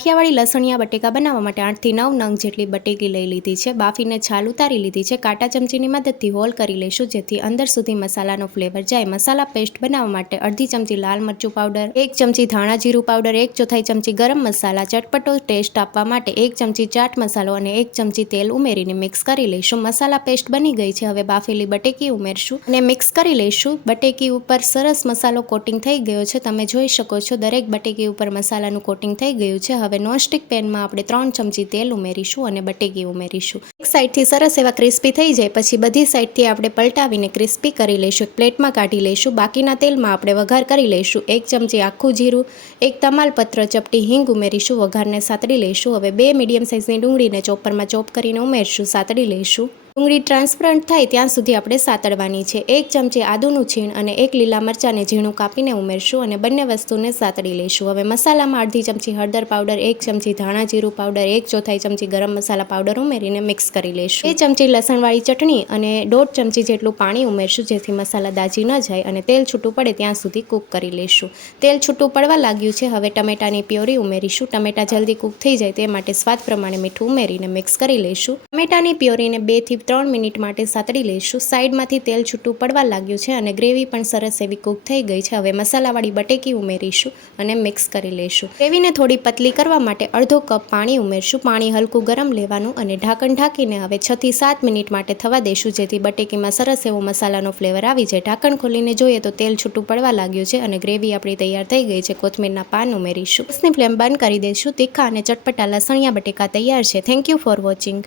કાઠિયાવાડી લસણિયા બટેકા બનાવવા માટે 8 થી 9 નંગ જેટલી બટેકી લઈ લીધી છે। બાફીને છાલ ઉતારી લીધી છે। કાંટા ચમચીની મદદથી હોલ કરી લઈશું જેથી અંદર સુધી મસાલાનો ફ્લેવર જાય। મસાલા પેસ્ટ બનાવવા માટે અડધી ચમચી લાલ મરચું પાવડર, 1 ચમચી ધાણા જીરું પાવડર, 1/4 ચમચી ગરમ મસાલા, ચટપટો ટેસ્ટ આપવા માટે 1 ચમચી ચાટ મસાલો અને 1 ચમચી તેલ ઉમેરીને મિક્સ કરી લઈશું। મસાલા પેસ્ટ બની ગઈ છે। હવે બાફેલી બટેકી ઉમેરશું અને મિક્સ કરી લઈશું। બટેકી ઉપર સરસ મસાલો કોટિંગ થઈ ગયો છે। તમે જોઈ શકો છો દરેક બટેકી ઉપર મસાલાનું કોટિંગ થઈ ગયું છે। હવે નોનસ્ટિક પેનમાં આપણે 3 ચમચી તેલ ઉમેરીશું અને બટેકી ઉમેરીશું। એક સાઈડથી સરસ એવા ક્રિસ્પી થઈ જાય પછી બધી સાઈડથી આપણે પલટાવીને ક્રિસ્પી કરી લઈશું। એક પ્લેટમાં કાઢી લઈશું। બાકીના તેલમાં આપણે વઘાર કરી લઈશું। 1 ચમચી આખું જીરું, 1 તમાલપત્ર, ચપટી હિંગ ઉમેરીશું। વઘારને સાતળી લઈશું। હવે 2 મીડિયમ સાઇઝની ડુંગળીને ચોપરમાં ચોપ કરીને ઉમેરશું, સાતળી લઈશું। ડુંગળી ટ્રાન્સપરન્ટ થાય ત્યાં સુધી આપણે સાતળવાની છે। 1 ચમચી આદુનું છીણ અને 1 લીલા મરચાંને ઝીણું કાપીને ઉમેરશું અને બંને વસ્તુને સાતળી લઈશું। હવે મસાલામાં અડધી ચમચી હળદર પાવડર, 1 ચમચી ધાણા જીરું પાવડર, 1/4 ચમચી ગરમ મસાલા પાવડર ઉમેરીને મિક્સ કરી લઈશું। 2 ચમચી લસણવાળી ચટણી અને 1.5 ચમચી જેટલું પાણી ઉમેરશું જેથી મસાલા દાજી ન જાય અને તેલ છૂટું પડે ત્યાં સુધી કૂક કરી લઈશું। તેલ છૂટું પડવા લાગ્યું છે। હવે ટમેટાની પ્યોરી ઉમેરીશું। ટમેટા જલ્દી કૂક થઈ જાય તે માટે સ્વાદ પ્રમાણે મીઠું ઉમેરીને મિક્સ કરી લઈશું। ટમેટાની પ્યોરીને 2 થી 3 મિનિટ માટે સાતળી લઈશું। સાઈડમાંથી તેલ છૂટું પડવા લાગ્યું છે અને ગ્રેવી પણ સરસ એવી કૂક થઈ ગઈ છે। હવે મસાલાવાળી બટેકી ઉમેરીશું અને મિક્સ કરી લઈશું। ગ્રેવીને થોડી પતલી કરવા માટે અડધો કપ પાણી ઉમેરશું। પાણી હલકું ગરમ લેવાનું અને ઢાંકણ ઢાંકીને હવે 6 થી 7 મિનિટ માટે થવા દઈશું જેથી બટેકીમાં સરસ એવો મસાલાનો ફ્લેવર આવી જાય। ઢાંકણ ખોલીને જોઈએ તો તેલ છૂટું પડવા લાગ્યું છે અને ગ્રેવી આપણી તૈયાર થઈ ગઈ છે। કોથમીરના પાન ઉમેરીશું। ગેસની ફ્લેમ બંધ કરી દઈશું। તીખા અને ચટપટા લસણિયા બટેકા તૈયાર છે। Thank you for watching.